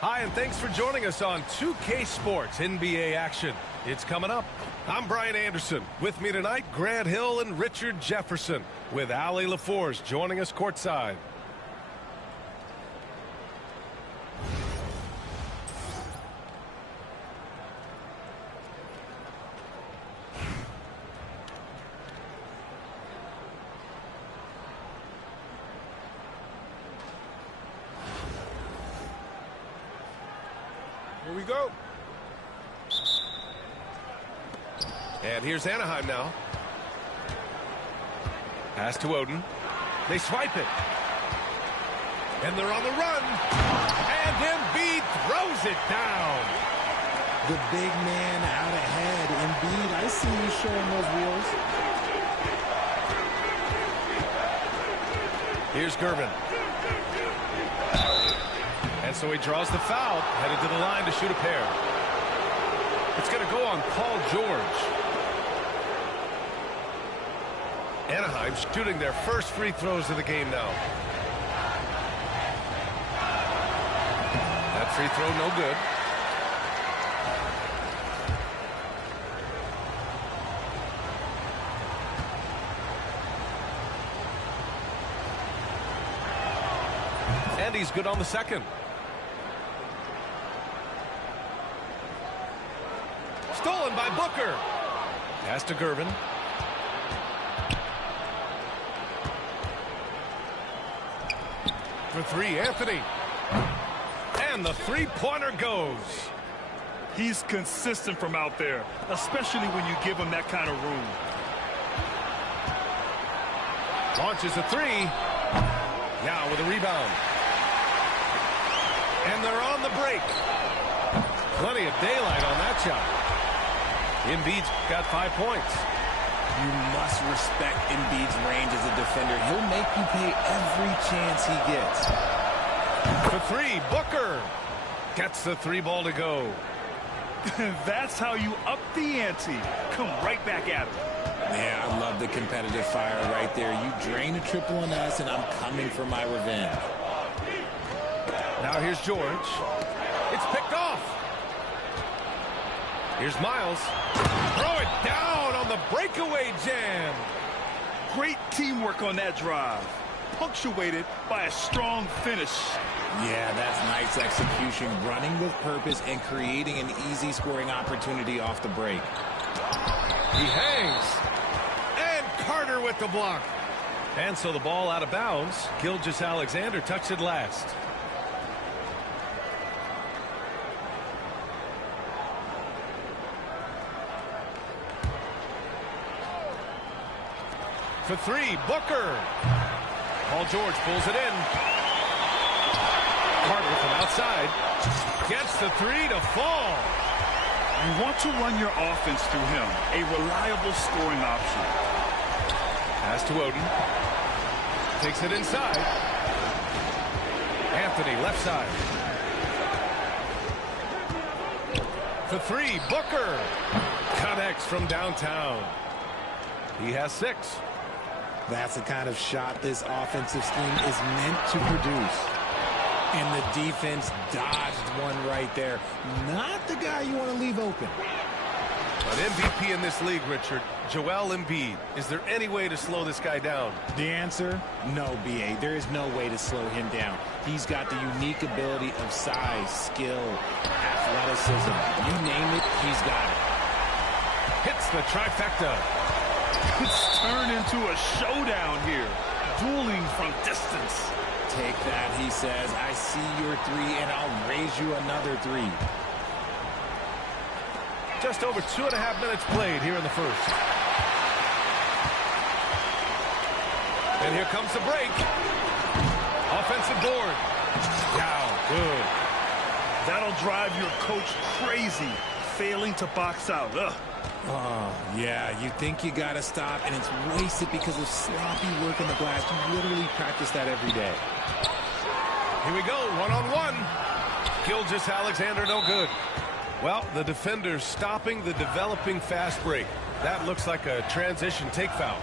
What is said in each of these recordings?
Hi, and thanks for joining us on 2K Sports NBA action. It's coming up. I'm Brian Anderson. With me tonight, Grant Hill and Richard Jefferson, with Ali LaForce joining us courtside. Here we go. And here's Anaheim now. Pass to Oden. They swipe it. And they're on the run. And Embiid throws it down. The big man out ahead. Embiid, I see you showing those wheels. Here's Gervin. And so he draws the foul, headed to the line to shoot a pair. It's going to go on Paul George. Anaheim shooting their first free throws of the game now. That free throw no good. And he's good on the second. Stolen by Booker. Pass to Gervin. For three, Anthony. And the three-pointer goes. He's consistent from out there, especially when you give him that kind of room. Launches a three. Now with a rebound. And they're on the break. Plenty of daylight on that shot. Embiid's got 5 points. You must respect Embiid's range as a defender. He'll make you pay every chance he gets. For three, Booker gets the three ball to go. That's how you up the ante. Come right back at him. Yeah, I love the competitive fire right there. You drain a triple on us, and I'm coming for my revenge. Now here's George. It's picked off. Here's Miles. Throw it down on the breakaway jam. Great teamwork on that drive, punctuated by a strong finish. Yeah, that's nice execution, running with purpose and creating an easy scoring opportunity off the break. He hangs. And Carter with the block. And so the ball out of bounds. Gilgeous-Alexander touched it last. For three, Booker. Paul George pulls it in. Carter from outside. Gets the three to fall. You want to run your offense through him, a reliable scoring option. Pass to Oden. Takes it inside. Anthony, left side. For three, Booker. Connects from downtown. He has 6. That's the kind of shot this offensive scheme is meant to produce. And the defense dodged one right there. Not the guy you want to leave open. An MVP in this league, Richard. Joel Embiid. Is there any way to slow this guy down? The answer? No, B.A. There is no way to slow him down. He's got the unique ability of size, skill, athleticism. You name it, he's got it. Hits the trifecta. It's turned into a showdown here. Dueling from distance. Take that, he says. I see your three, and I'll raise you another 3. Just over 2.5 minutes played here in the first. And here comes the break. Offensive board. Down. Good. That'll drive your coach crazy, failing to box out. Ugh. Oh, yeah, you think you got to stop, and it's wasted because of sloppy work in the glass. You literally practice that every day. Here we go, one-on-one. Gilgeous-Alexander, no good. Well, the defender's stopping the developing fast break. That looks like a transition take foul.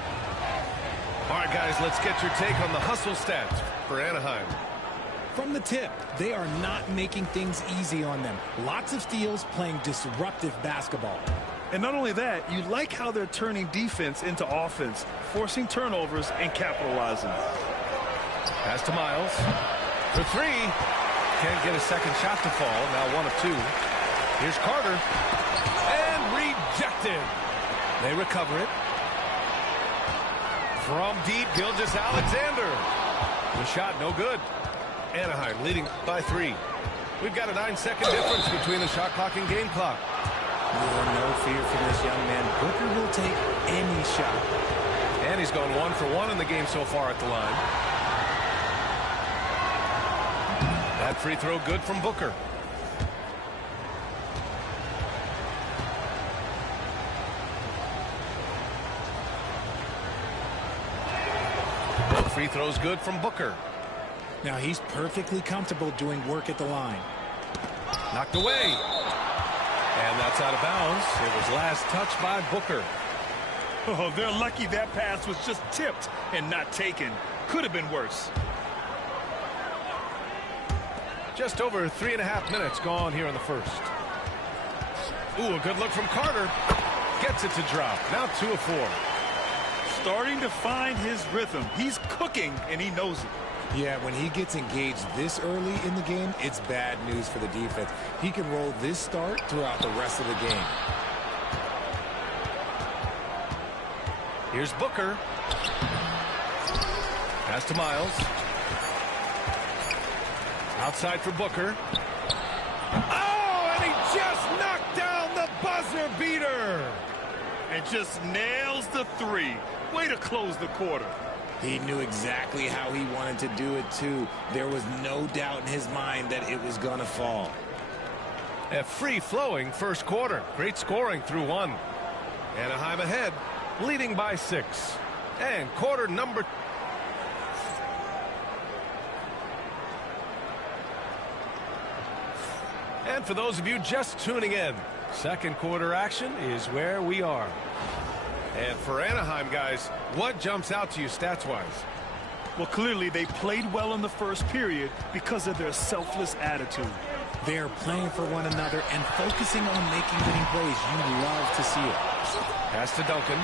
All right, guys, let's get your take on the hustle stats for Anaheim. From the tip, they are not making things easy on them. Lots of steals, playing disruptive basketball. And not only that, you like how they're turning defense into offense, forcing turnovers and capitalizing. Pass to Miles. For three. Can't get a second shot to fall. Now 1 of 2. Here's Carter. And rejected. They recover it. From deep, Gilgeous-Alexander. The shot no good. Anaheim leading by 3. We've got a 9-second difference between the shot clock and game clock. No fear for this young man. Booker will take any shot. And he's gone 1 for 1 in the game so far at the line. That free throw good from Booker. Both free throws good from Booker. Now he's perfectly comfortable doing work at the line. Knocked away. And that's out of bounds. It was last touched by Booker. Oh, they're lucky that pass was just tipped and not taken. Could have been worse. Just over 3.5 minutes gone here in the first. Ooh, a good look from Carter. Gets it to drop. Now 2 of 4. Starting to find his rhythm. He's cooking, and he knows it. Yeah, when he gets engaged this early in the game, it's bad news for the defense. He can roll this start throughout the rest of the game. Here's Booker. Pass to Miles. Outside for Booker. Oh, and he just knocked down the buzzer beater. And just nails the 3. Way to close the quarter. He knew exactly how he wanted to do it, too. There was no doubt in his mind that it was going to fall. A free-flowing first quarter. Great scoring through 1. Anaheim ahead, leading by 6. And quarter number... And for those of you just tuning in, second quarter action is where we are. And for Anaheim, guys, what jumps out to you stats-wise? Well, clearly they played well in the first period because of their selfless attitude. They are playing for one another and focusing on making winning plays. You love to see it. Pass to Duncan.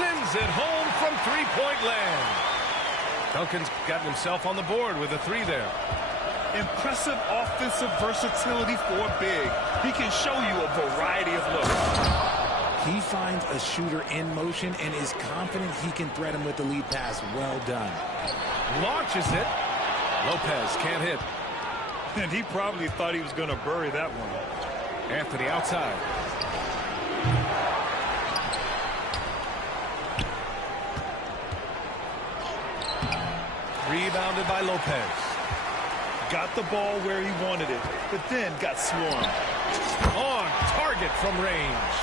Sends it home from three-point land. Duncan's gotten himself on the board with a 3 there. Impressive offensive versatility for big. He can show you a variety of looks. He finds a shooter in motion and is confident he can thread him with the lead pass. Well done. Launches it. Lopez can't hit. And he probably thought he was going to bury that one. Anthony outside. Rebounded by Lopez. Got the ball where he wanted it, but then got swarmed. On target from range.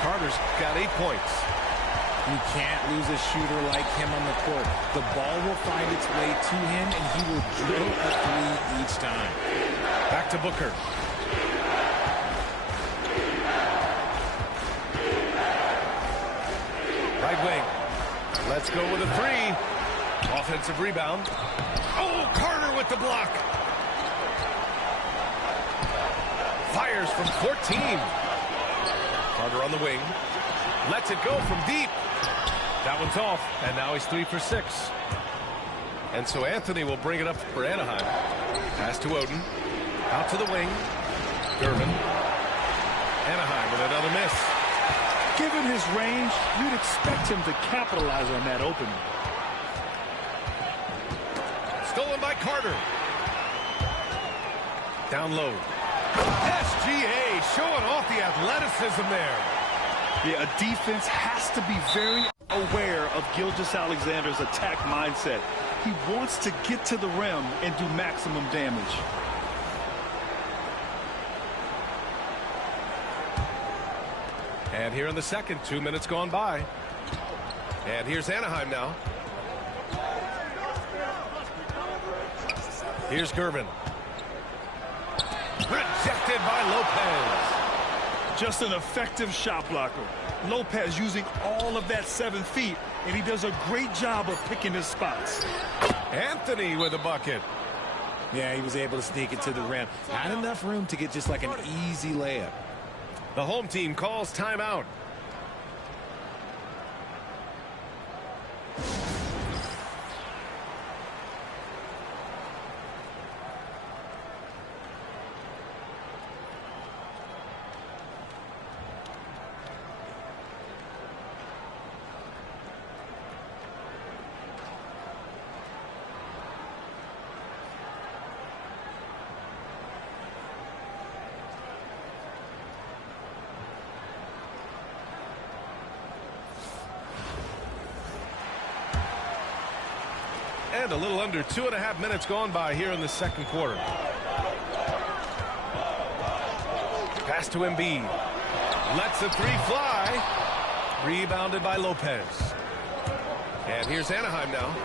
Carter's got 8 points. You can't lose a shooter like him on the court. The ball will find its way to him, and he will drill a 3 each time. Back to Booker. Right wing. Let's go with a 3. Offensive rebound. Oh, Carter with the block. Fires from 14. Carter on the wing. Lets it go from deep. That one's off, and now he's 3 for 6. And so Anthony will bring it up for Anaheim. Pass to Oden. Out to the wing. Gervin. Anaheim with another miss. Given his range, you'd expect him to capitalize on that opening. Stolen by Carter. Down low. SGA showing off the athleticism there. Yeah, a defense has to be very aware of Gilgeous-Alexander's attack mindset. He wants to get to the rim and do maximum damage. And here in the second, 2 minutes gone by. And here's Anaheim now. Here's Gervin. Rejected by Lopez. Just an effective shot blocker. Lopez using all of that 7 feet, and he does a great job of picking his spots. Anthony with a bucket. Yeah, he was able to sneak it to the rim. Not enough room to get just like an easy layup. The home team calls timeout. And a little under 2.5 minutes gone by here in the second quarter. Pass to Embiid. Lets the three fly. Rebounded by Lopez. And here's Anaheim now.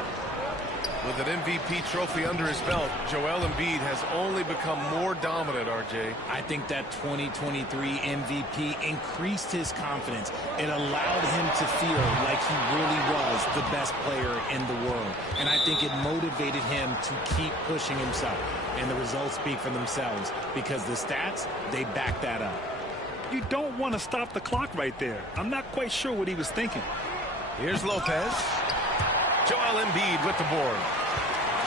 With an MVP trophy under his belt, Joel Embiid has only become more dominant, RJ. I think that 2023 MVP increased his confidence. It allowed him to feel like he really was the best player in the world. And I think it motivated him to keep pushing himself. And the results speak for themselves because the stats, they back that up. You don't want to stop the clock right there. I'm not quite sure what he was thinking. Here's Lopez. Joel Embiid with the board.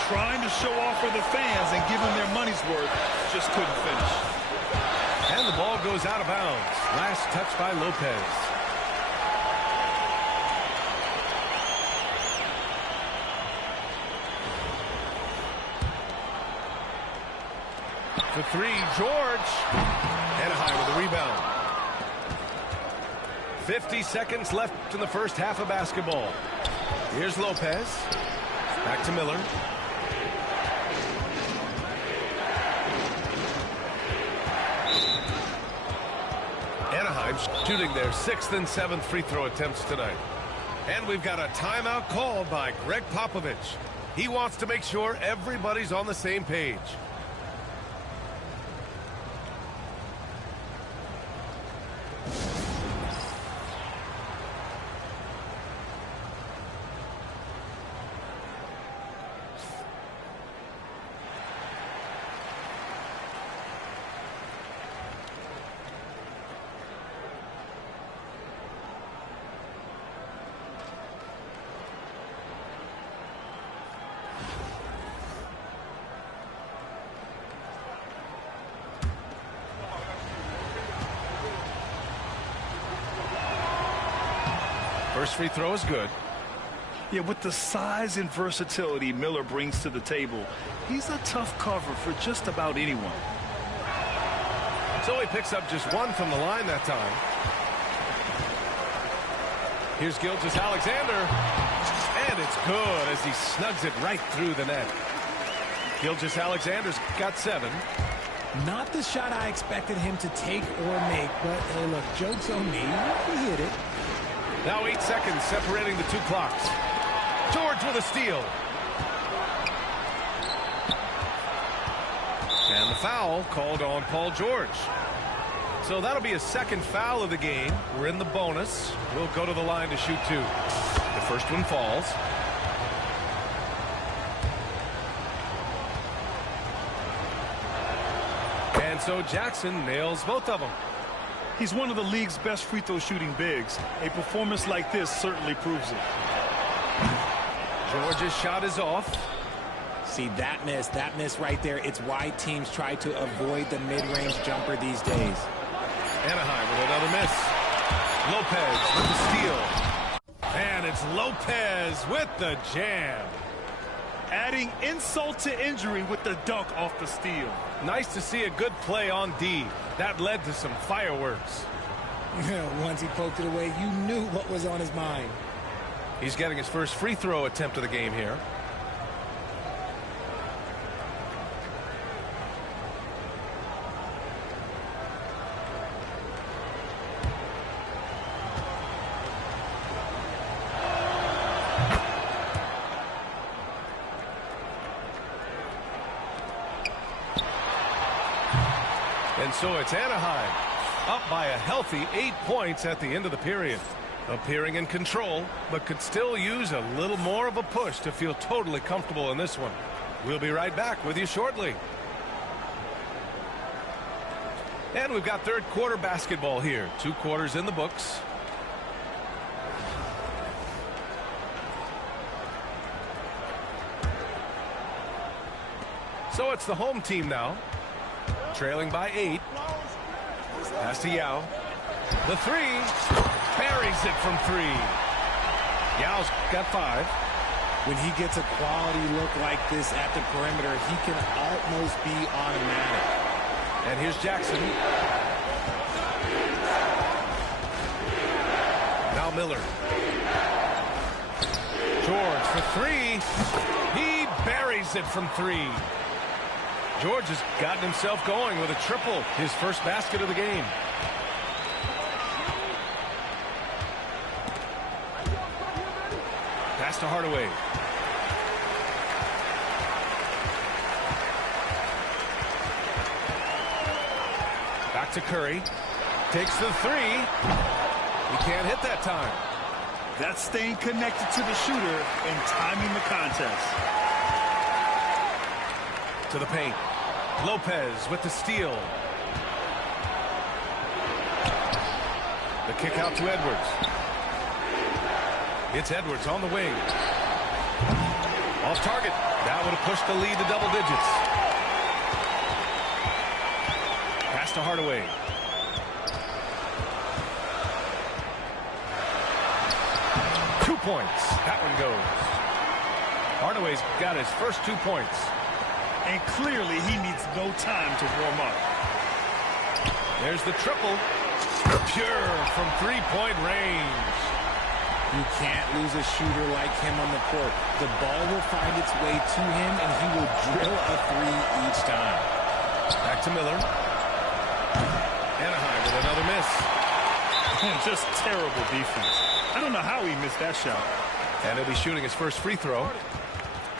Trying to show off for the fans and give them their money's worth. Just couldn't finish. And the ball goes out of bounds. Last touch by Lopez. For three, George. Anaheim with the rebound. 50 seconds left in the first half of basketball. Here's Lopez. Back to Miller. Anaheim shooting their 6th and 7th free throw attempts tonight. And we've got a timeout called by Greg Popovich. He wants to make sure everybody's on the same page. First free throw is good. Yeah, with the size and versatility Miller brings to the table, he's a tough cover for just about anyone. So he picks up just one from the line that time. Here's Gilgeous-Alexander. And it's good as he snugs it right through the net. Gilgeous-Alexander's got 7. Not the shot I expected him to take or make, but hey, look, joke's on me. He hit it. Now 8 seconds separating the two clocks. George with a steal. And the foul called on Paul George. So that'll be a second foul of the game. We're in the bonus. We'll go to the line to shoot 2. The first one falls. And so Jackson nails both of them. He's one of the league's best free throw shooting bigs. A performance like this certainly proves it. George's shot is off. See, that miss right there, it's why teams try to avoid the mid-range jumper these days. Anaheim with another miss. Lopez with the steal. And it's Lopez with the jam. Adding insult to injury with the dunk off the steal. Nice to see a good play on D. That led to some fireworks. Once he poked it away, you knew what was on his mind. He's getting his first free throw attempt of the game here. And so it's Anaheim up by a healthy 8 points at the end of the period. Appearing in control, but could still use a little more of a push to feel totally comfortable in this one. We'll be right back with you shortly. And we've got third quarter basketball here. 2 quarters in the books. So it's the home team now, trailing by 8. Pass to Yao. The 3. Buries it from 3. Yao's got 5. When he gets a quality look like this at the perimeter, he can almost be automatic. And here's Jackson. Now Miller. George for 3. He buries it from 3. George has gotten himself going with a triple, his first basket of the game. Pass to Hardaway. Back to Curry. Takes the 3. He can't hit that time. That's staying connected to the shooter and timing the contest. To the paint. Lopez with the steal. The kick out to Edwards. It's Edwards on the wing. Off target. That would have pushed the lead to double digits. Pass to Hardaway. Points. That one goes. Hardaway's got his first 2 points. And clearly he needs no time to warm up. There's the triple. Pure from 3-point range. You can't lose a shooter like him on the court. The ball will find its way to him, and he will drill a 3 each time. Back to Miller. Anaheim with another miss. Just terrible defense. I don't know how he missed that shot. And he'll be shooting his first free throw.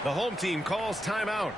The home team calls timeout.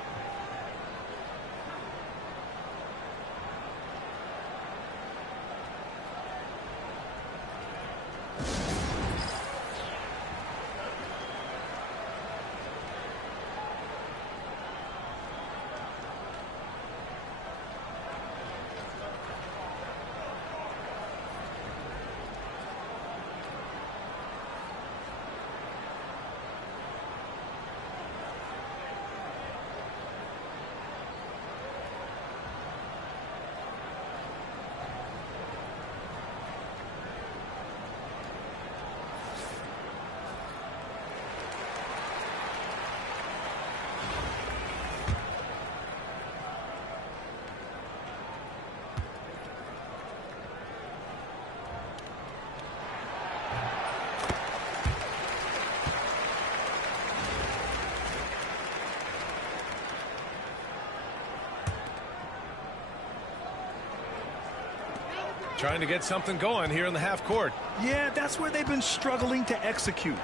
Trying to get something going here in the half court. Yeah, that's where they've been struggling to execute.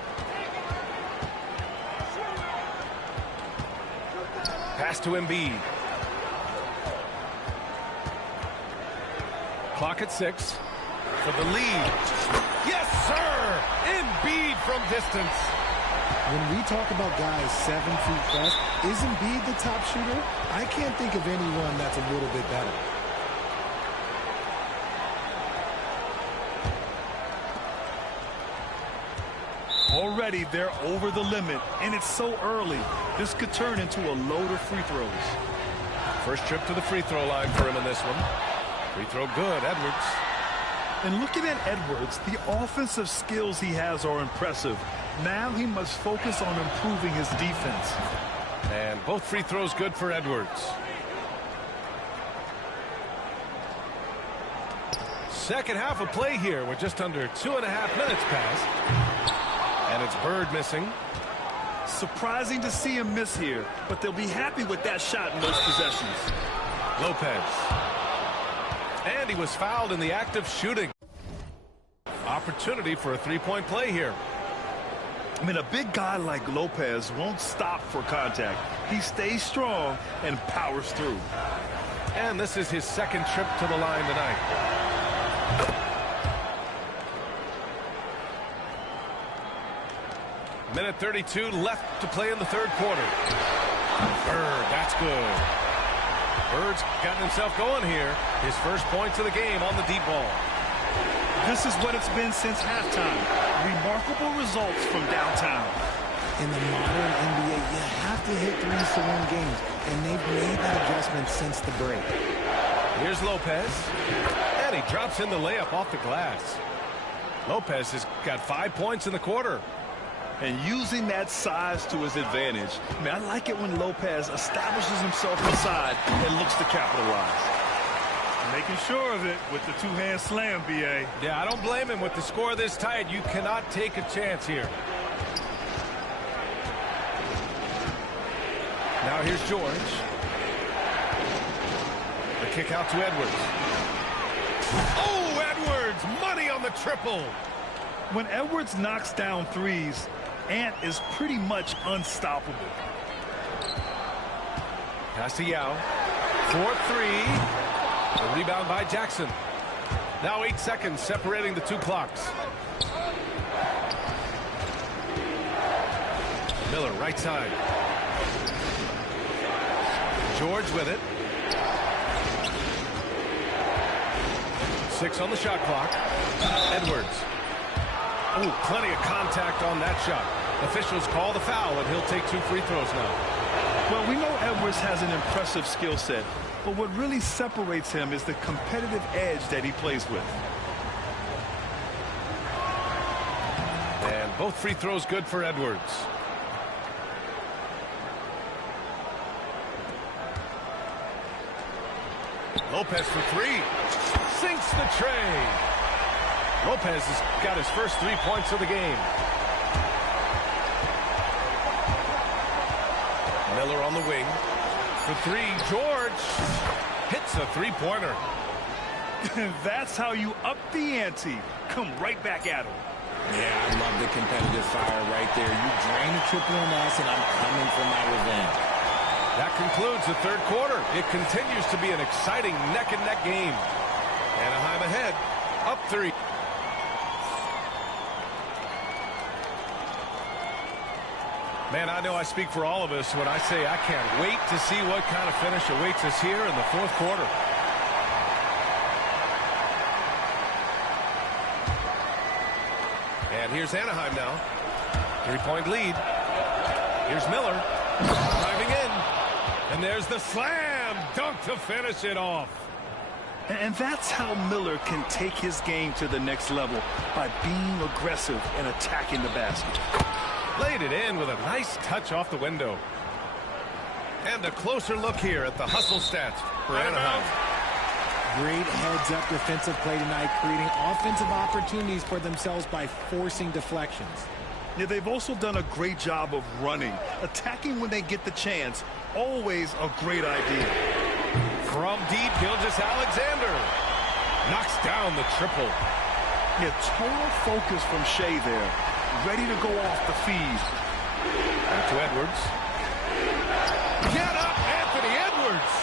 Pass to Embiid. Clock at 6 for the lead. Yes, sir! Embiid from distance. When we talk about guys 7 feet plus, is Embiid the top shooter? I can't think of anyone that's a little bit better. Already they're over the limit, and it's so early. This could turn into a load of free throws. First trip to the free throw line for him in this one. Free throw good, Edwards. And looking at Edwards, the offensive skills he has are impressive. Now he must focus on improving his defense. And both free throws good for Edwards. Second half of play here with just under 2.5 minutes passed. And it's Bird missing. Surprising to see him miss here, but they'll be happy with that shot in those possessions. Lopez. And he was fouled in the act of shooting. Opportunity for a 3-point play here. I mean, a big guy like Lopez won't stop for contact. He stays strong and powers through. And this is his second trip to the line tonight. Minute 32 left to play in the third quarter. Bird, that's good. Bird's gotten himself going here. His first points of the game on the deep ball. This is what it's been since halftime. Remarkable results from downtown. In the modern NBA, you have to hit threes to win games, and they've made that adjustment since the break. Here's Lopez, and he drops in the layup off the glass. Lopez has got 5 points in the quarter. And using that size to his advantage. Man, I like it when Lopez establishes himself inside and looks to capitalize. Making sure of it with the two-hand slam, B.A. Yeah, I don't blame him. With the score this tight, you cannot take a chance here. Now here's George. The kick out to Edwards. Oh, Edwards! Money on the triple! When Edwards knocks down threes, Ant is pretty much unstoppable. Pass to Yao. 4-3. The rebound by Jackson. Now 8 seconds separating the two clocks. Miller, right side. George with it. 6 on the shot clock. Edwards. Oh, plenty of contact on that shot. Officials call the foul, and he'll take 2 free throws now. Well, we know Edwards has an impressive skill set, but what really separates him is the competitive edge that he plays with. And both free throws good for Edwards. Lopez for 3. Sinks the tray. Lopez has got his first 3 points of the game. Miller on the wing. For 3, George hits a three-pointer. That's how you up the ante. Come right back at him. Yeah, I love the competitive fire right there. You drain a triple on us, and I'm coming for my revenge. That concludes the third quarter. It continues to be an exciting neck-and-neck game. Anaheim ahead, up 3. Man, I know I speak for all of us when I say I can't wait to see what kind of finish awaits us here in the fourth quarter. And here's Anaheim now. 3-point lead. Here's Miller. Driving in. And there's the slam dunk to finish it off. And that's how Miller can take his game to the next level, by being aggressive and attacking the basket. Laid it in with a nice touch off the window. And a closer look here at the hustle stats for Anaheim. Great heads-up defensive play tonight, creating offensive opportunities for themselves by forcing deflections. Yeah, they've also done a great job of running. Attacking when they get the chance, always a great idea. From deep, Gilgeous-Alexander knocks down the triple. Yeah, total focus from Shea there. Ready to go off the feed. Back to Edwards. Get up, Anthony Edwards!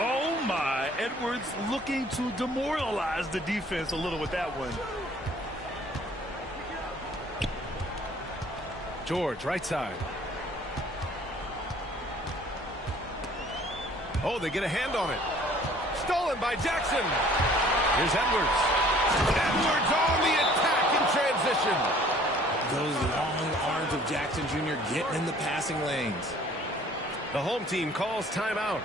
Oh my, Edwards looking to demoralize the defense a little with that one. George, right side. Oh, they get a hand on it. Stolen by Jackson. Here's Edwards. Edwards on the attack in transition. Those long arms of Jackson Jr. getting in the passing lanes. The home team calls timeout.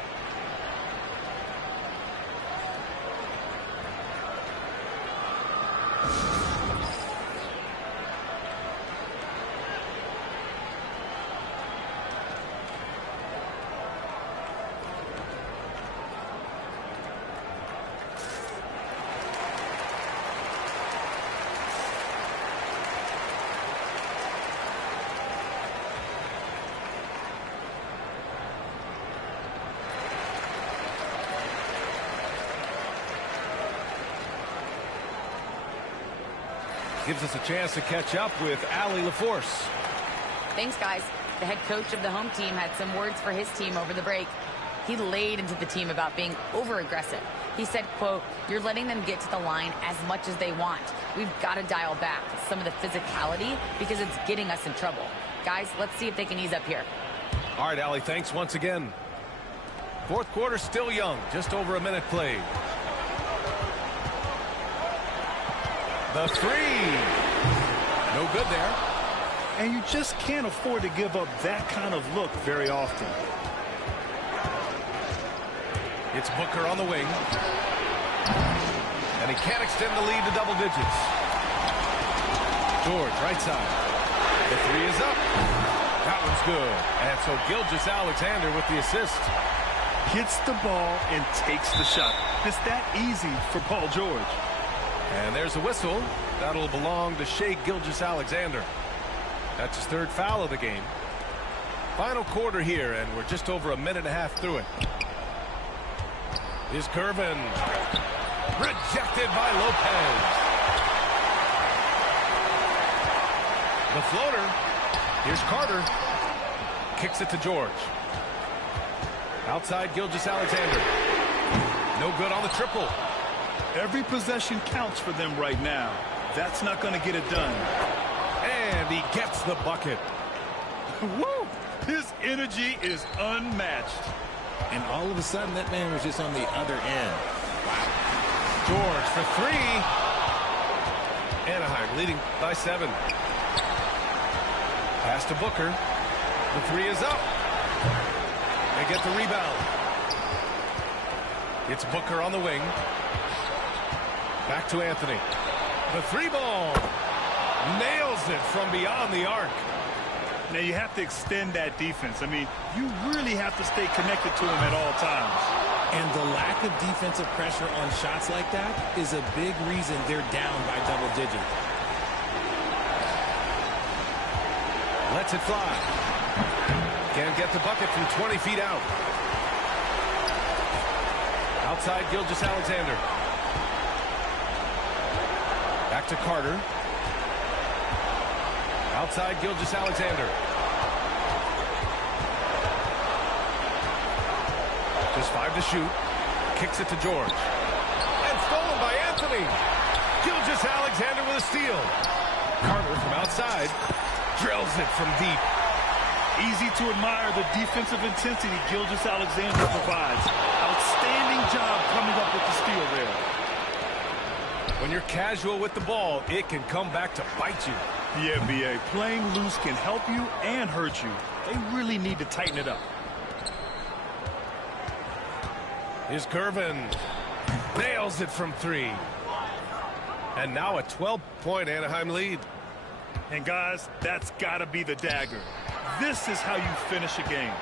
Gives us a chance to catch up with Allie LaForce. Thanks, guys. The head coach of the home team had some words for his team over the break. He laid into the team about being over-aggressive, He said, quote, "You're letting them get to the line as much as they want. We've got to dial back some of the physicality because it's getting us in trouble. Guys, let's see if they can ease up here." All right, Allie, thanks once again. Fourth quarter still young, just over a minute played. The three. No good there. And you just can't afford to give up that kind of look very often. It's Booker on the wing. And he can't extend the lead to double digits. George, right side. The three is up. That one's good. And so Gilgeous-Alexander with the assist. Gets the ball and takes the shot. It's that easy for Paul George. And there's a whistle. That'll belong to Shai Gilgeous-Alexander. That's his third foul of the game. Final quarter here, and we're just over a minute and a half through it. Is Gervin. Rejected by Lopez. The floater. Here's Carter. Kicks it to George. Outside Gilgeous-Alexander. No good on the triple. Every possession counts for them right now. That's not going to get it done. And he gets the bucket. Woo! His energy is unmatched. And all of a sudden, that man was just on the other end. Wow. George for three. Anaheim leading by 7. Pass to Booker. The three is up. They get the rebound. It's Booker on the wing. Back to Anthony. The three ball. Nails it from beyond the arc. Now you have to extend that defense. I mean, you really have to stay connected to him at all times. And the lack of defensive pressure on shots like that is a big reason they're down by double digits. Lets it fly. Can't get the bucket from 20 feet out. Outside Gilgeous-Alexander. Back to Carter. Outside Gilgeous-Alexander. Just 5 to shoot. Kicks it to George. And stolen by Anthony. Gilgeous-Alexander with a steal. Carter from outside. Drills it from deep. Easy to admire the defensive intensity Gilgeous-Alexander provides. Outstanding job coming up with the steal there. When you're casual with the ball, it can come back to bite you. The NBA, playing loose can help you and hurt you. They really need to tighten it up. Here's Gervin. Nails it from 3. And now a 12-point Anaheim lead. And guys, that's got to be the dagger. This is how you finish a game.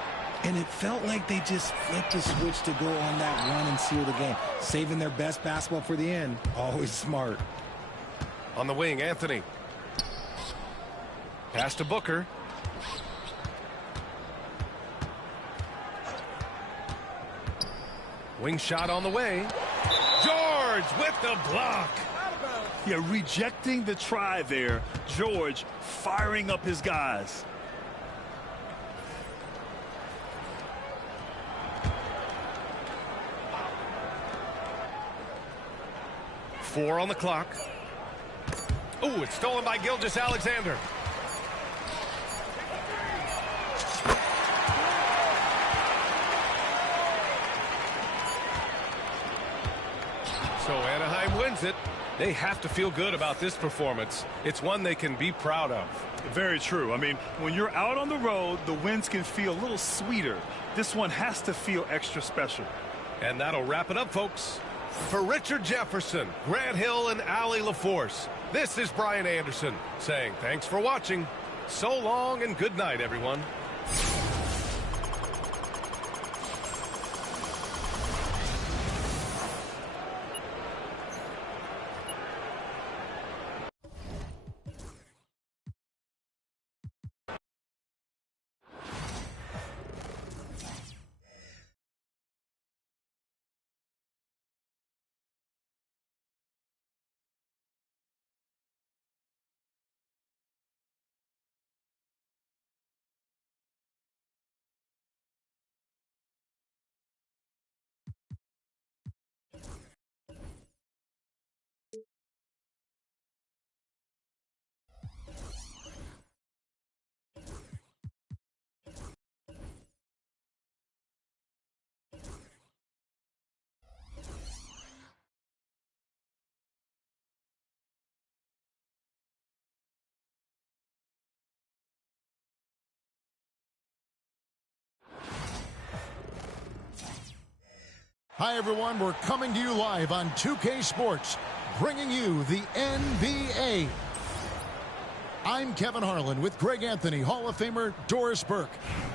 And it felt like they just flipped the switch to go on that run and seal the game. Saving their best basketball for the end. Always smart. On the wing, Anthony. Pass to Booker. Wing shot on the way. George with the block. Yeah, rejecting the try there. George firing up his guys. Four on the clock. Oh, it's stolen by Gilgeous-Alexander. So Anaheim wins it. They have to feel good about this performance. It's one they can be proud of. Very true. I mean, when you're out on the road, the wins can feel a little sweeter. This one has to feel extra special. And that'll wrap it up, folks. For Richard Jefferson, Grant Hill, and Allie LaForce, this is Brian Anderson saying thanks for watching. So long and good night, everyone. Hi, everyone. We're coming to you live on 2K Sports, bringing you the NBA. I'm Kevin Harlan with Greg Anthony, Hall of Famer Doris Burke,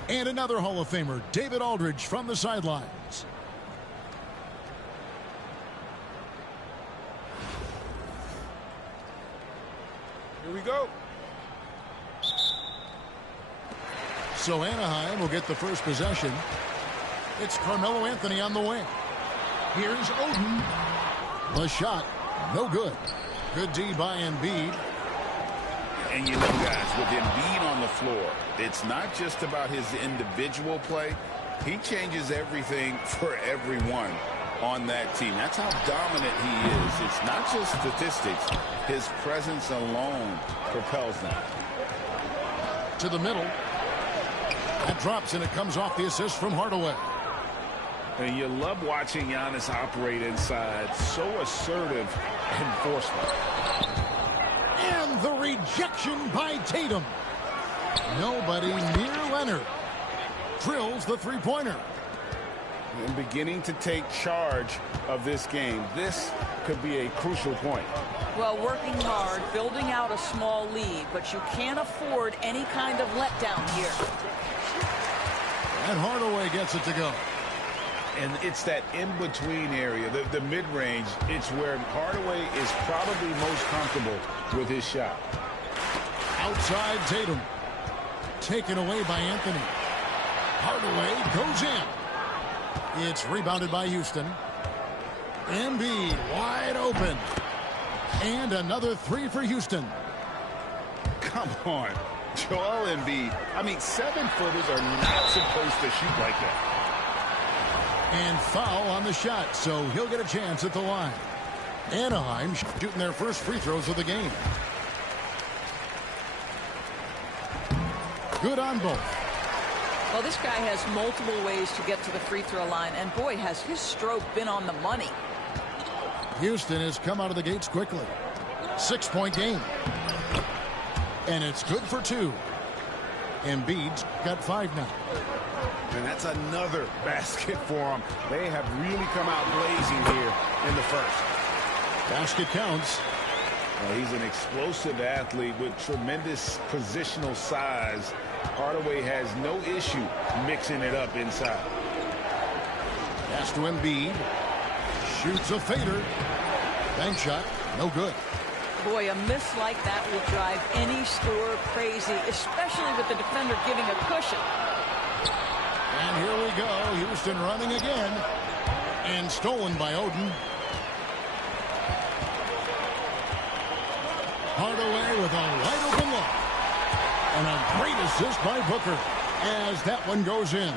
and another Hall of Famer, David Aldridge, from the sidelines. Here we go. So Anaheim will get the first possession. It's Carmelo Anthony on the wing. Here's Oden. The shot, no good. Good D by Embiid. And you know, guys, with Embiid on the floor, it's not just about his individual play. He changes everything for everyone on that team. That's how dominant he is. It's not just statistics. His presence alone propels them. To the middle. That drops, and it comes off the assist from Hardaway. And you love watching Giannis operate inside. So assertive and forceful. And the rejection by Tatum. Nobody near Leonard. Drills the three-pointer. And beginning to take charge of this game. This could be a crucial point. Well, working hard, building out a small lead, but you can't afford any kind of letdown here. And Hardaway gets it to go. And it's that in-between area, the mid-range. It's where Hardaway is probably most comfortable with his shot. Outside Tatum. Taken away by Anthony. Hardaway goes in. It's rebounded by Houston. Embiid wide open. And another three for Houston. Come on. Joel Embiid. I mean, 7-footers are not supposed to shoot like that. And foul on the shot, so he'll get a chance at the line. Anaheim shooting their first free throws of the game. Good on both. Well, this guy has multiple ways to get to the free throw line, and boy, has his stroke been on the money. Houston has come out of the gates quickly. 6-point game. And it's good for 2. Embiid's got 5 now. And that's another basket for him. They have really come out blazing here in the first. Basket counts. Well, he's an explosive athlete with tremendous positional size. Hardaway has no issue mixing it up inside. Pass to Embiid. Shoots a fader. Bank shot, no good. Boy, a miss like that will drive any scorer crazy, especially with the defender giving a cushion. And here we go. Houston running again. And stolen by Oden. Hardaway with a wide open look. And a great assist by Booker as that one goes in.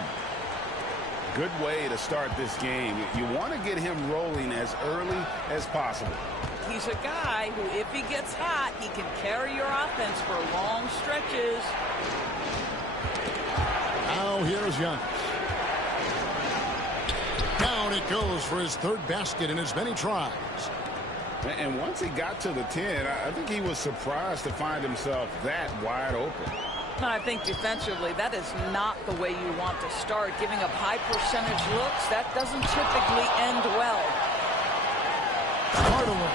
Good way to start this game. You want to get him rolling as early as possible. He's a guy who, if he gets hot, he can carry your offense for long stretches. Now here's Giannis. Down it goes for his third basket in as many tries. And once he got to the 10, I think he was surprised to find himself that wide open. I think defensively, that is not the way you want to start. Giving up high percentage looks, that doesn't typically end well. Hardaway.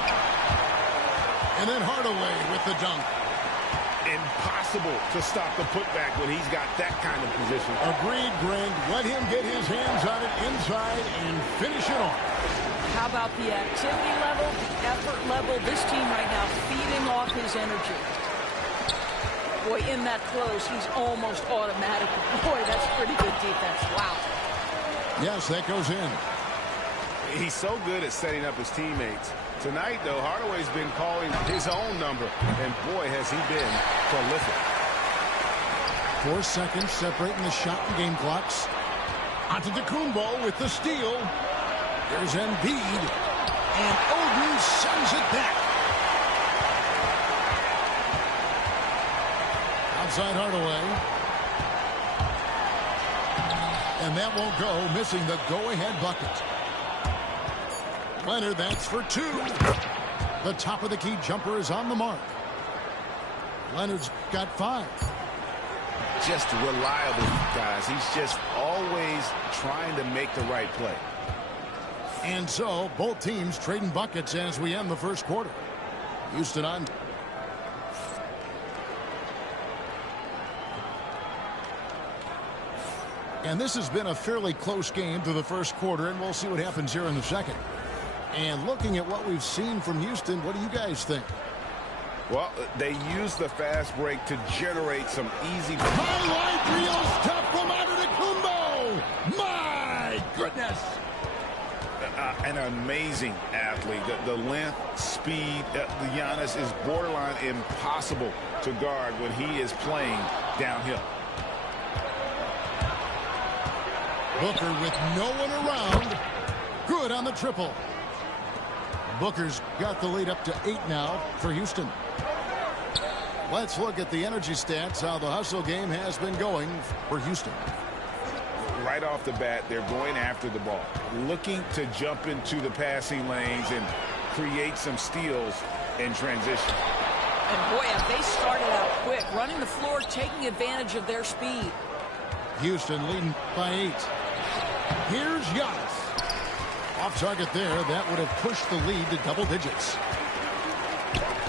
And then Hardaway with the dunk. Impossible to stop the putback when he's got that kind of position. Agreed, Greg. Let him get his hands on it inside and finish it off. How about the activity level, the effort level? This team right now feeding off his energy. Boy, in that close, he's almost automatic. Boy, that's pretty good defense. Wow. Yes, that goes in. He's so good at setting up his teammates. Tonight, though, Hardaway's been calling his own number, and boy, has he been prolific. 4 seconds separating the shot and game clocks. Antetokounmpo with the steal. There's Embiid, and Oden sends it back. Outside Hardaway. And that won't go, missing the go-ahead bucket. Leonard, that's for 2. The top of the key jumper is on the mark. Leonard's got 5. Just reliable, guys. He's just always trying to make the right play. And so both teams trading buckets as we end the first quarter. Houston on. And this has been a fairly close game through the first quarter, and we'll see what happens here in the second. And looking at what we've seen from Houston, what do you guys think? Well, they use the fast break to generate some easy. Highlight reel stuff from Antetokounmpo. My goodness. An amazing athlete. The length, speed, Giannis is borderline impossible to guard when he is playing downhill. Booker with no one around. Good on the triple. Booker's got the lead up to 8 now for Houston. Let's look at the energy stats, how the hustle game has been going for Houston. Right off the bat, they're going after the ball, looking to jump into the passing lanes and create some steals in transition. And boy, have they started out quick, running the floor, taking advantage of their speed. Houston leading by 8. Here's Giannis. Off target there. That would have pushed the lead to double digits.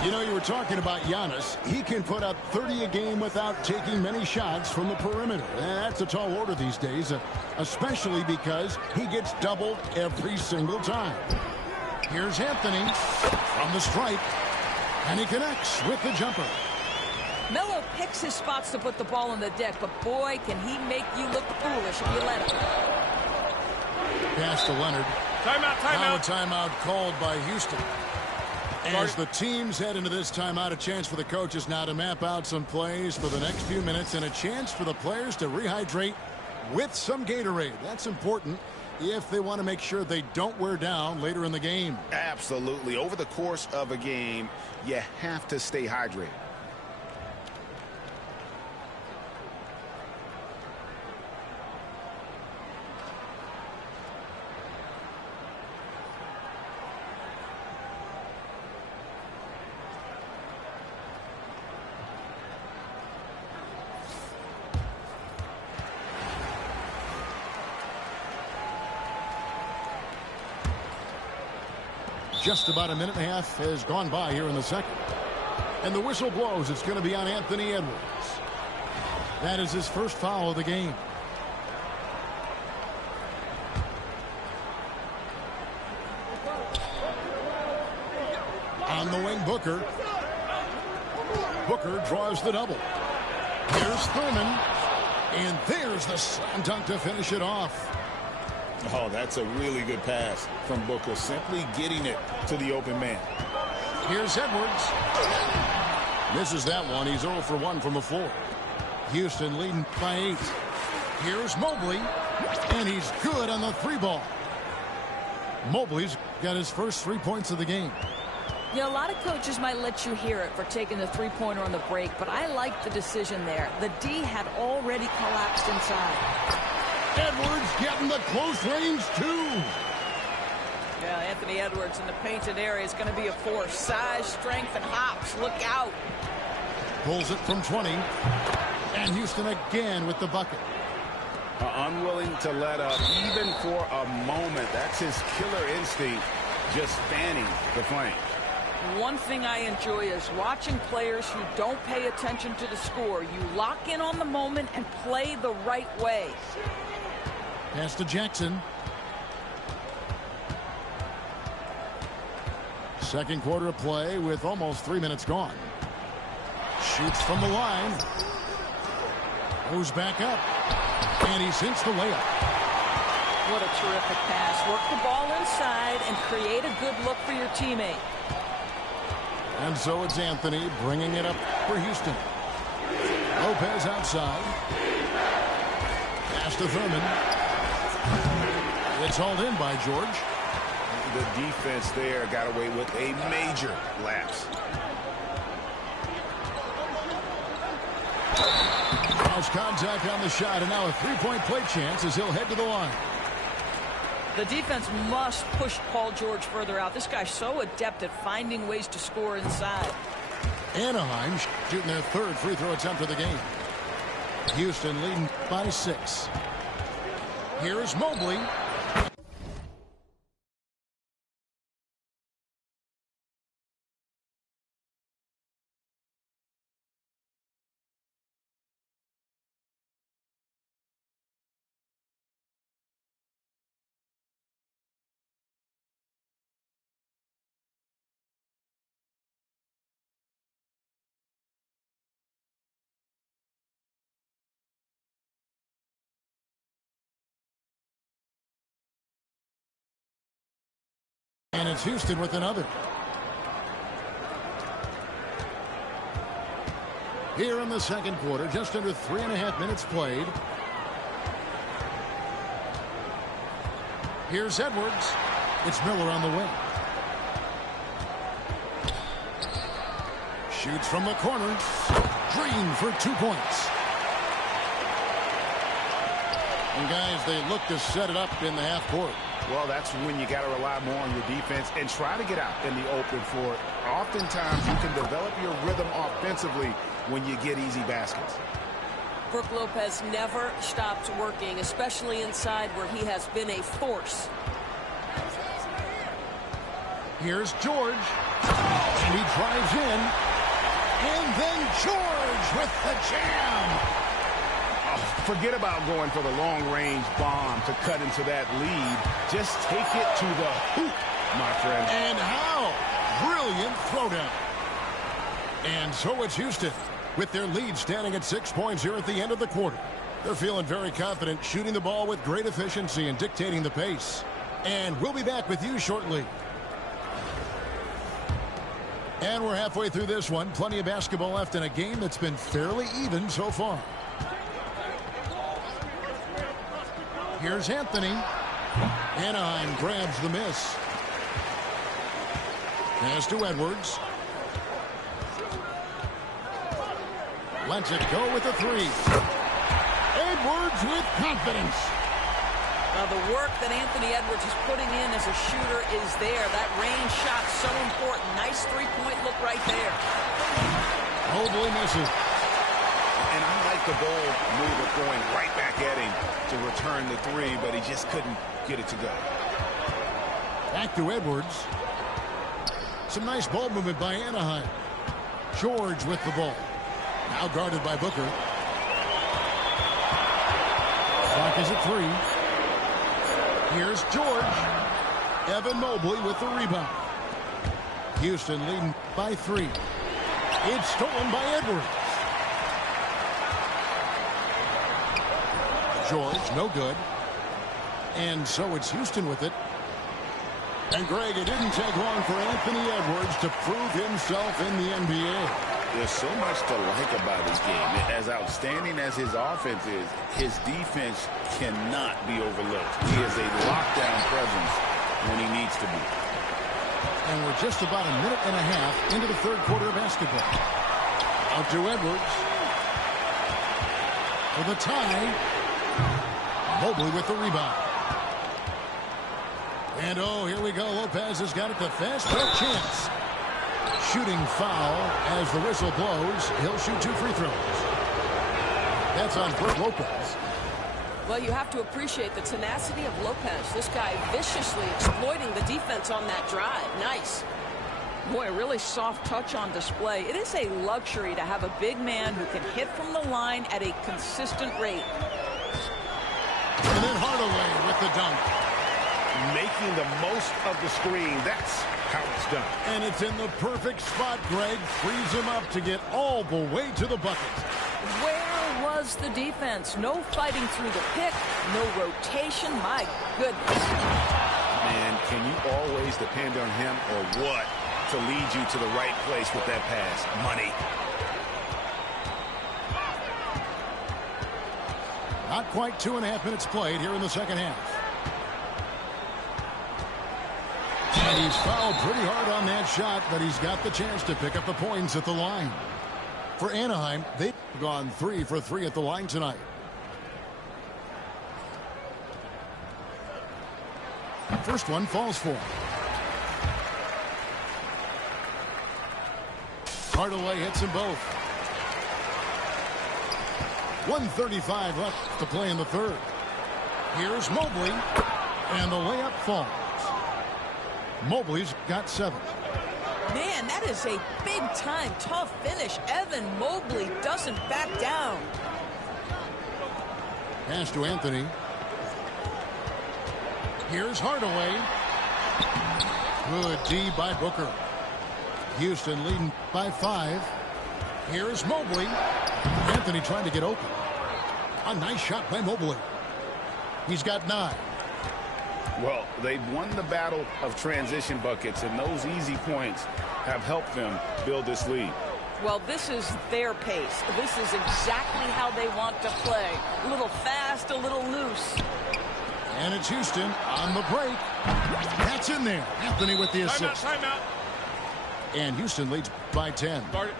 You know, you were talking about Giannis. He can put up 30 a game without taking many shots from the perimeter. That's a tall order these days, especially because he gets doubled every single time. Here's Anthony from the stripe, and he connects with the jumper. Melo picks his spots to put the ball on the deck, but boy, can he make you look foolish if you let him. Pass to Leonard. Timeout, Now a timeout. timeout called by Houston. As the teams head into this timeout, a chance for the coaches now to map out some plays for the next few minutes and a chance for the players to rehydrate with some Gatorade. That's important if they want to make sure they don't wear down later in the game. Absolutely. Over the course of a game, you have to stay hydrated. Just about a minute and a half has gone by here in the second. And the whistle blows. It's going to be on Anthony Edwards. That is his first foul of the game. On the wing, Booker. Booker draws the double. Here's Thurman. And there's the slam dunk to finish it off. Oh, that's a really good pass from Booker, simply getting it to the open man. Here's Edwards. Misses that one. He's 0 for 1 from the floor. Houston leading by 8. Here's Mobley, and he's good on the 3-ball. Mobley's got his first 3 points of the game. Yeah, a lot of coaches might let you hear it for taking the three-pointer on the break, but I like the decision there. The D had already collapsed inside. Edwards getting the close range, too. Yeah, Anthony Edwards in the painted area is going to be a force. Size, strength, and hops. Look out. Pulls it from 20. And Houston again with the bucket. Unwilling to let up even for a moment. That's his killer instinct, just fanning the flame. One thing I enjoy is watching players who don't pay attention to the score. You lock in on the moment and play the right way. Pass to Jackson. Second quarter of play with almost 3 minutes gone. Shoots from the line. Goes back up. And he sinks the layup. What a terrific pass. Work the ball inside and create a good look for your teammate. And so it's Anthony bringing it up for Houston. Lopez outside. Pass to Thurman. It's hauled in by George. The defense there got away with a major lapse. Cross contact on the shot, and now a three-point play chance as he'll head to the line. The defense must push Paul George further out. This guy's so adept at finding ways to score inside. Anaheim shooting their third free throw attempt of the game. Houston leading by 6. Here's Mobley. And it's Houston with another. Here in the second quarter, just under 3.5 minutes played. Here's Edwards. It's Miller on the wing. Shoots from the corner. Green for 2 points. And guys, they look to set it up in the half court. Well, that's when you got to rely more on your defense and try to get out in the open for it. Oftentimes, you can develop your rhythm offensively when you get easy baskets. Brook Lopez never stops working, especially inside where he has been a force. Here's George. And he drives in. And then George with the jam. Forget about going for the long-range bomb to cut into that lead. Just take it to the hoop, my friend. And how? Brilliant throwdown. And so it's Houston with their lead standing at 6 points here at the end of the quarter. They're feeling very confident, shooting the ball with great efficiency and dictating the pace. And we'll be back with you shortly. And we're halfway through this one. Plenty of basketball left in a game that's been fairly even so far. Here's Anthony. Anaheim grabs the miss. Pass to Edwards. Lets it go with the three. Edwards with confidence. Now the work that Anthony Edwards is putting in as a shooter is there. That range shot so important. Nice three-point look right there. Mobley misses. And I like the bold move of going right back at him to return the three, but he just couldn't get it to go. Back to Edwards. Some nice ball movement by Anaheim. George with the ball. Now guarded by Booker. Clock is at 3. Here's George. Evan Mobley with the rebound. Houston leading by 3. It's stolen by Edwards. George, no good. And so it's Houston with it. And Greg, it didn't take long for Anthony Edwards to prove himself in the NBA. There's so much to like about his game. As outstanding as his offense is, his defense cannot be overlooked. He is a lockdown presence when he needs to be. And we're just about a minute and a half into the third quarter of basketball. Out to Edwards. For the tie. Mobley with the rebound. And oh, here we go. Lopez has got it the fast break chance. Shooting foul as the whistle blows. He'll shoot 2 free throws. That's on Brook Lopez. Well, you have to appreciate the tenacity of Lopez. This guy viciously exploiting the defense on that drive. Nice. Boy, a really soft touch on display. It is a luxury to have a big man who can hit from the line at a consistent rate. And then Hardaway with the dunk. Making the most of the screen. That's how it's done. And it's in the perfect spot, Greg. Frees him up to get all the way to the bucket. Where was the defense? No fighting through the pick. No rotation. My goodness. Man, can you always depend on him or what to lead you to the right place with that pass? Money. Not quite 2.5 minutes played here in the second half. And he's fouled pretty hard on that shot, but he's got the chance to pick up the points at the line. For Anaheim, they've gone 3 for 3 at the line tonight. First one falls for him. Hardaway hits them both. 1:35 left to play in the third. Here's Mobley, and the layup falls. Mobley's got 7. Man, that is a big-time tough finish. Evan Mobley doesn't back down. Pass to Anthony. Here's Hardaway. Good D by Booker. Houston leading by 5. Here's Mobley. Anthony trying to get open. A nice shot by Mobley. He's got 9. Well, they've won the battle of transition buckets, and those easy points have helped them build this lead. Well, this is their pace. This is exactly how they want to play. A little fast, a little loose. And it's Houston on the break. That's in there. Anthony with the assist. Timeout. And Houston leads by 10. Guard it.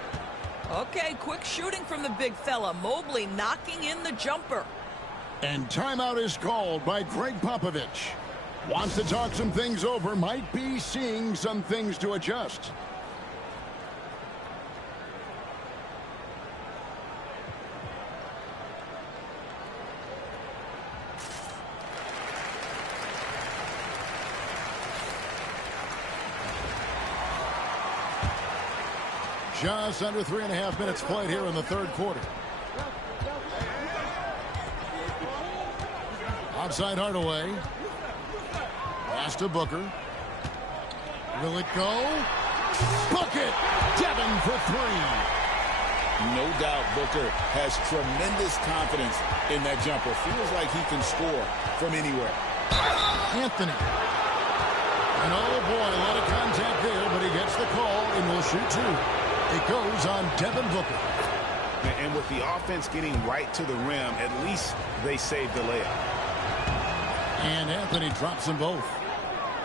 Okay, quick shooting from the big fella. Mobley knocking in the jumper. And timeout is called by Greg Popovich. Wants to talk some things over. Might be seeing some things to adjust. Just under 3.5 minutes played here in the third quarter. Outside Hardaway. Pass to Booker. Will it go? Bucket! Devin for three. No doubt Booker has tremendous confidence in that jumper. Feels like he can score from anywhere. Anthony. And oh boy, a lot of contact there, but he gets the call and will shoot two. It goes on Devin Booker. And with the offense getting right to the rim, at least they saved the layup. And Anthony drops them both.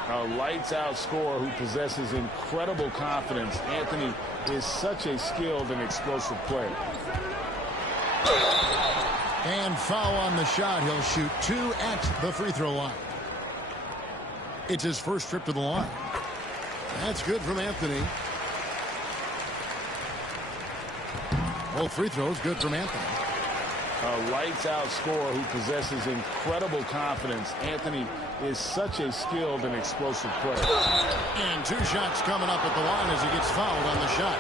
A lights-out scorer who possesses incredible confidence. Anthony is such a skilled and explosive player. And foul on the shot. He'll shoot two at the free throw line. It's his first trip to the line. That's good from Anthony. Both free throws good from Anthony. A lights-out scorer who possesses incredible confidence. Anthony is such a skilled and explosive player. And two shots coming up at the line as he gets fouled on the shot.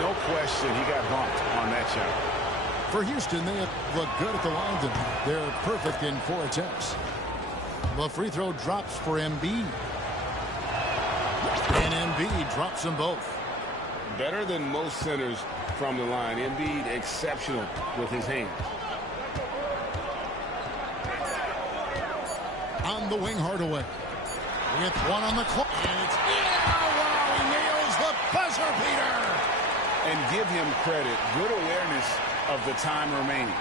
No question, he got bumped on that shot. For Houston, they look good at the line tonight. They're perfect in 4 attempts. The free throw drops for Embiid. And Embiid drops them both. Better than most centers from the line. Embiid exceptional with his hands. On the wing, Hardaway. With one on the clock. And it's wow, he nails the buzzer beater. And give him credit. Good awareness of the time remaining.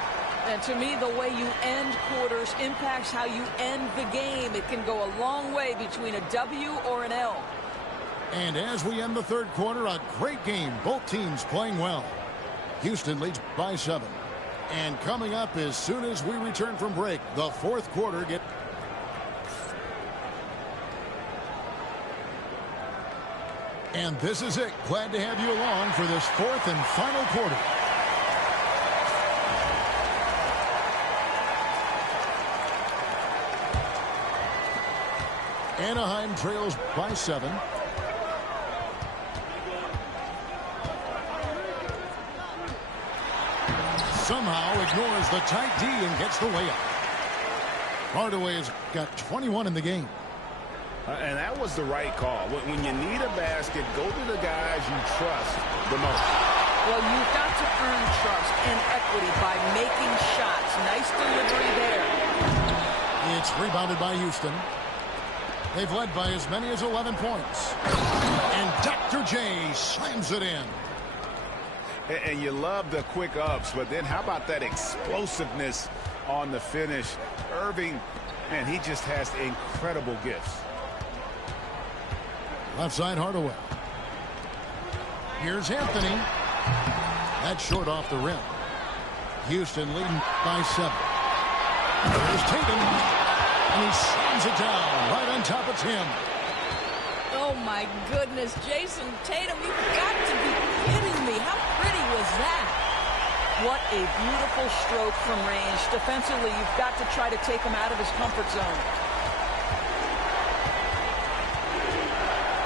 And to me, the way you end quarters impacts how you end the game. It can go a long way between a W or an L. And as we end the third quarter, a great game. Both teams playing well. Houston leads by 7. And coming up as soon as we return from break, the fourth quarter get. And this is it. Glad to have you along for this fourth and final quarter. Anaheim trails by 7. Somehow ignores the tight D and gets the layup. Hardaway has got 21 in the game. And that was the right call. When you need a basket, go to the guys you trust the most. Well, you've got to earn trust and equity by making shots. Nice delivery there. It's rebounded by Houston. They've led by as many as 11 points. And Dr. J slams it in. And you love the quick ups, but then how about that explosiveness on the finish? Irving, man, he just has incredible gifts. Left side, Hardaway. Here's Anthony. That's short off the rim. Houston leading by 7. There's Tatum. And he slams it down. Right on top of him. Oh, my goodness. Jason Tatum, you've got to be kidding me. How pretty was that? What a beautiful stroke from range. Defensively, you've got to try to take him out of his comfort zone.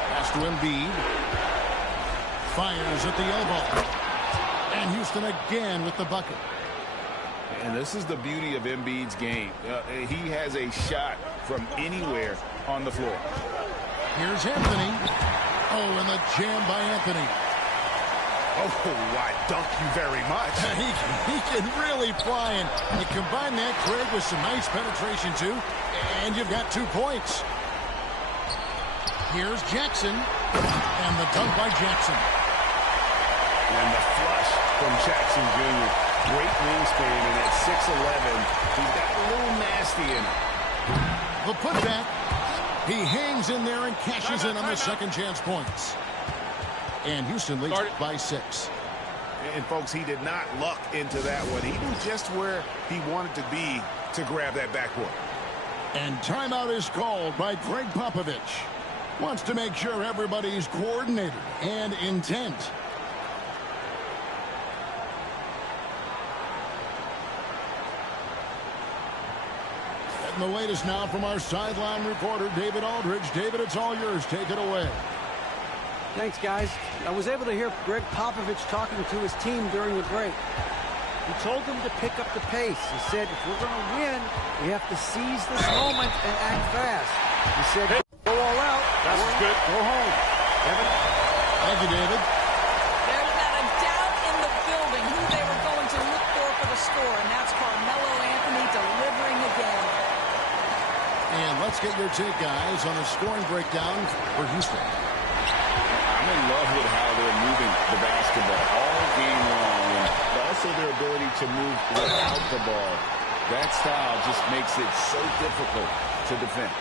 Pass to Embiid. Fires at the elbow. And Houston again with the bucket. And this is the beauty of Embiid's game. He has a shot from anywhere on the floor. Here's Anthony. Oh, and the jam by Anthony. Oh, why, dunk you very much. he can really fly, and you combine that, Craig, with some nice penetration, too, and you've got 2 points. Here's Jackson, and the dunk by Jackson. And the flush from Jackson Jr. Great wingspan, and at 6'11", he got a little nasty in it. The putback. He hangs in there and cashes in on the second chance points. And Houston leads by 6. And, folks, he did not luck into that one. He knew just where he wanted to be to grab that backboard. And timeout is called by Greg Popovich. Wants to make sure everybody's coordinated and intent. Getting the latest now from our sideline reporter, David Aldridge. David, it's all yours. Take it away. Thanks, guys. I was able to hear Greg Popovich talking to his team during the break. He told them to pick up the pace. He said, if we're going to win, we have to seize this moment and act fast. He said, go all out. That's good. Go home. Evan? Thank you, David. There's not a doubt in the building who they were going to look for the score, and that's Carmelo Anthony delivering again. And let's get your take, guys, on the scoring breakdown for Houston. I'm in love with how they're moving the basketball all game long, and also their ability to move without the ball. That style just makes it so difficult to defend.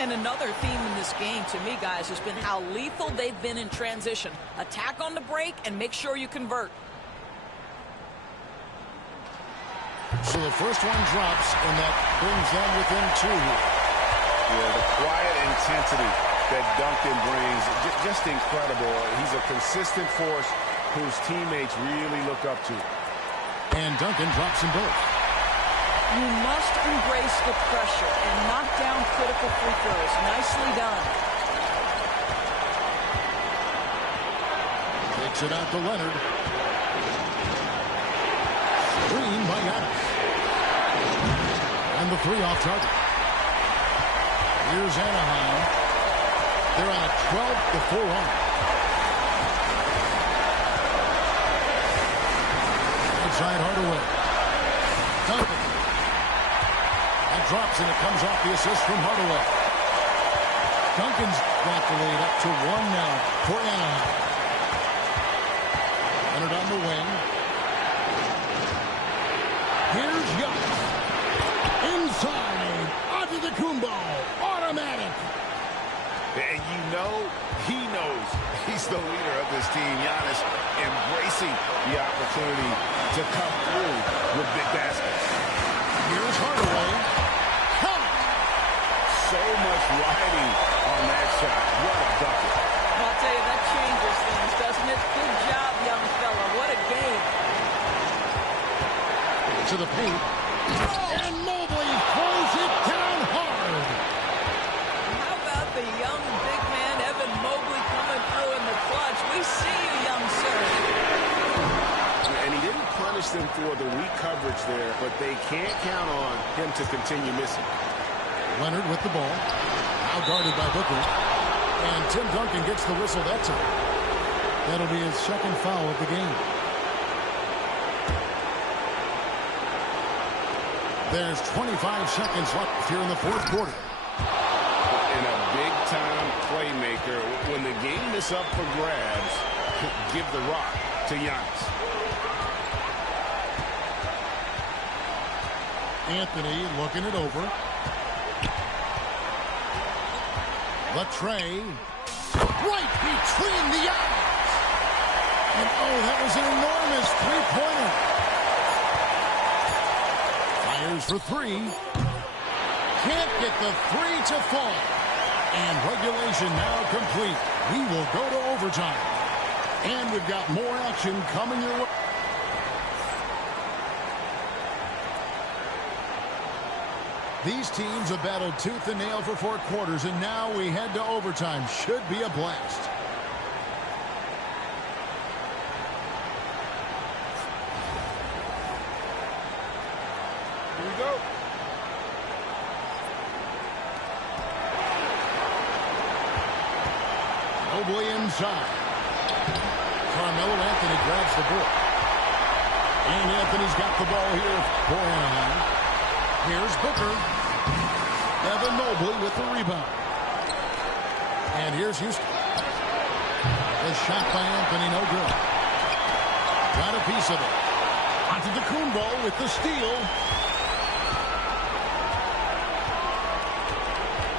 And another theme in this game, to me, guys, has been how lethal they've been in transition. Attack on the break and make sure you convert. So the first one drops, and that brings them within 2. Yeah, the quiet intensity that Duncan brings, just incredible. He's a consistent force whose teammates really look up to. And Duncan drops them both. You must embrace the pressure and knock down critical free throws. Nicely done. Takes it out to Leonard. Screen by Giannis. And the 3 off target. Here's Anaheim. They're on a 12-4 run. Inside Hardaway. Duncan. That drops, and it comes off the assist from Hardaway. Duncan's got the lead up to 1 now for Anaheim. Leonard on the wing. Here's Giannis. Inside. Onto the Kumbo. Automatic. And you know he knows he's the leader of this team. Giannis embracing the opportunity to come through with big baskets. Here's Hardaway. Count. So much riding on that shot. What a bucket. I'll tell you, that changes things, doesn't it? Good job, young fella. What a game. To the paint. And Mobley throws it down hard. How about the young big man, Evan Mobley, coming through in the clutch? We see you, young sir. And he didn't punish them for the weak coverage there, but they can't count on him to continue missing. Leonard with the ball. Now guarded by Booker. And Tim Duncan gets the whistle that time. That'll be his second foul of the game. There's 25 seconds left here in the 4th quarter. And a big-time playmaker. When the game is up for grabs, give the rock to Giannis. Anthony looking it over. Latrey. Right between the eyes. And oh, that was an enormous three-pointer. Fires for 3. Can't get the 3 to fall. And regulation now complete. We will go to overtime. And we've got more action coming your way. These teams have battled tooth and nail for 4 quarters, and now we head to overtime. Should be a blast. Here we go. Mobley inside. Carmelo Anthony grabs the ball. And Anthony's got the ball here for Anaheim. Here's Booker. Evan Mobley with the rebound. And here's Houston. A shot by Anthony, no good. Got a piece of it. Antetokounmpo with the steal.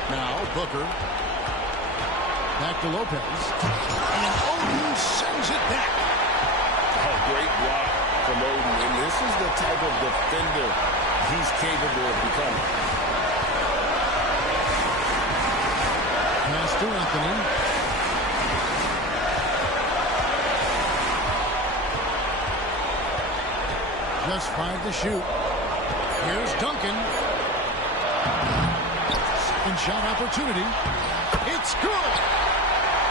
Now Booker. Back to Lopez. And Odin sends it back. Oh, great block from Odin. And this is the type of defender he's capable of becoming. Pass to Anthony. Just 5 to shoot. Here's Duncan. Second shot opportunity. It's good.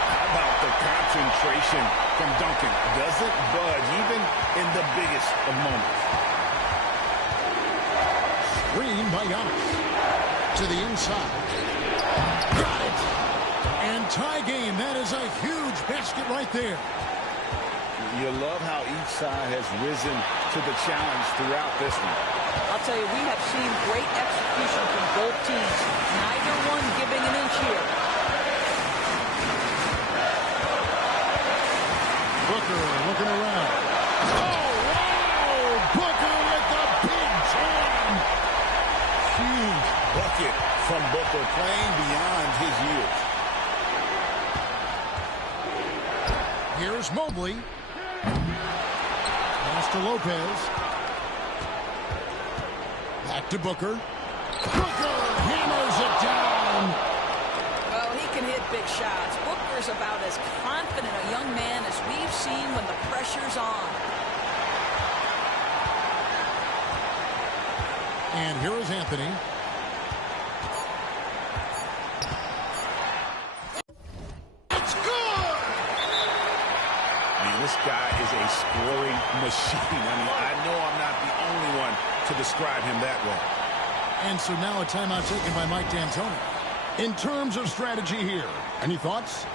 How about the concentration from Duncan? Doesn't budge even in the biggest of moments. Screen by Giannis. To the inside. Got it. And tie game. That is a huge basket right there. You love how each side has risen to the challenge throughout this one. I'll tell you, we have seen great execution from both teams. Neither one giving an inch here. Booker looking around. Oh, wow! Booker with the big jam. Huge bucket from Booker, playing beyond his years. Here's Mobley. Pass to Lopez. Back to Booker. Booker hammers it down. Well, he can hit big shots. Booker's about as confident a young man as we've seen when the pressure's on. And here is Anthony. It's good! Man, this guy is a scoring machine. I mean, I know I'm not the only one to describe him that way. And so now a timeout taken by Mike D'Antoni. In terms of strategy here, any thoughts?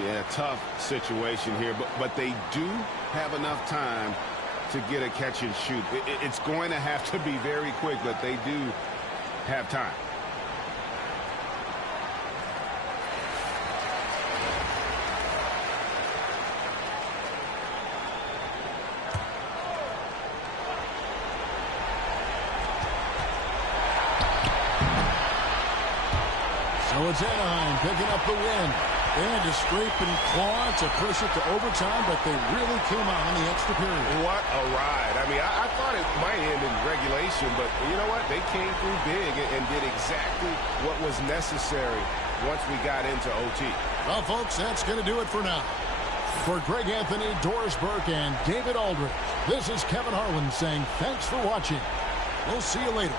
Yeah, tough situation here, but they do have enough time to get a catch and shoot. It's going to have to be very quick, but they do have time. So it's Anaheim picking up the win. They had to scrape and claw to push it to overtime, but they really came out in the extra period. What a ride. I mean, I thought it might end in regulation, but you know what? They came through big and did exactly what was necessary once we got into OT. Well, folks, that's going to do it for now. For Greg Anthony, Doris Burke, and David Aldridge, this is Kevin Harlan saying thanks for watching. We'll see you later.